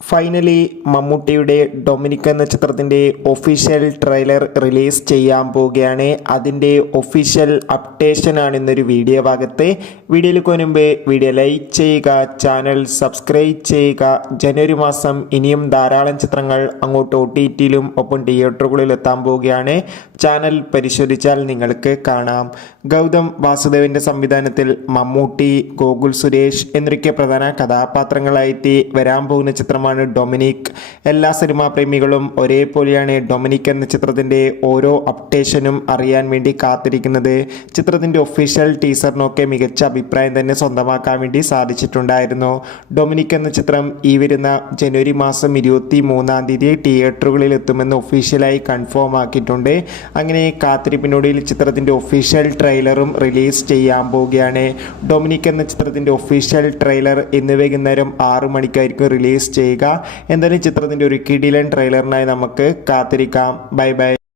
Finally മമ്മൂട്ടിയുടെ Dominic എന്ന ചിത്രത്തിൻ്റെ ഒഫീഷ്യൽ ട്രെയിലർ റിലീസ് ചെയ്യാൻ പോവുകയാണ്. അതിൻ്റെ ഒഫീഷ്യൽ അപ്ഡേഷനാണ് ഇന്നൊരു വീഡിയോ ഭാഗത്ത്. വീഡിയോയിലേക്ക് മുൻപ് വീഡിയോ ലൈക്ക് ചെയ്യുക, ചാനൽ സബ്സ്ക്രൈബ് ചെയ്യുക. ജനുവരി മാസം ഇനിയും ധാരാളം ചിത്രങ്ങൾ അങ്ങോട്ട് OTTയിലും ഒപ്പം തിയേറ്ററുകളിൽ എത്താൻ പോവുകയാണ്. ചാനൽ പരിശോധിച്ചാൽ നിങ്ങൾക്ക് കാണാം. ഗൗതം വാസുദേവൻ്റെ സംവിധാനത്തിൽ മമ്മൂട്ടി, ഗോകുൽ സുരേഷ് എന്നൊക്കെ പ്രധാന കഥാപാത്രങ്ങളായിട്ട് വരാൻ പോകുന്ന ചിത്രമാണ് ഡൊമിനിക്. എല്ലാ സിനിമാ പ്രേമികളും ഒരേപോലെയാണ് ഡൊമിനിക് എന്ന ചിത്രത്തിൻ്റെ ഓരോ അപ്ഡേഷനും അറിയാൻ വേണ്ടി കാത്തിരിക്കുന്നത്. ചിത്രത്തിൻ്റെ ഒഫീഷ്യൽ ടീസറിനൊക്കെ മികച്ച അഭിപ്രായം തന്നെ സ്വന്തമാക്കാൻ വേണ്ടി സാധിച്ചിട്ടുണ്ടായിരുന്നു. ഡൊമിനിക് എന്ന ചിത്രം ഈ വരുന്ന ജനുവരി മാസം 23 തിയേറ്ററുകളിൽ എത്തുമെന്ന് ഒഫീഷ്യലായി കൺഫേം ആക്കിയിട്ടുണ്ട്. അങ്ങനെ കാത്തിരിപ്പിനൊടുവിൽ ചിത്രത്തിൻ്റെ ഒഫീഷ്യൽ ട്രെയിലറും റിലീസ് ചെയ്യാൻ പോവുകയാണ്. ഡൊമിനിക് എന്ന ചിത്രത്തിൻ്റെ ഒഫീഷ്യൽ ട്രെയിലർ ഇന്ന് വൈകുന്നേരം 6 മണിക്കായിരിക്കും റിലീസ് ചെയ്യുക. എന്തായാലും ചിത്രത്തിൻ്റെ ഒരു കിടിലൻ ട്രെയിലറിനായി നമുക്ക് കാത്തിരിക്കാം. Bye bye.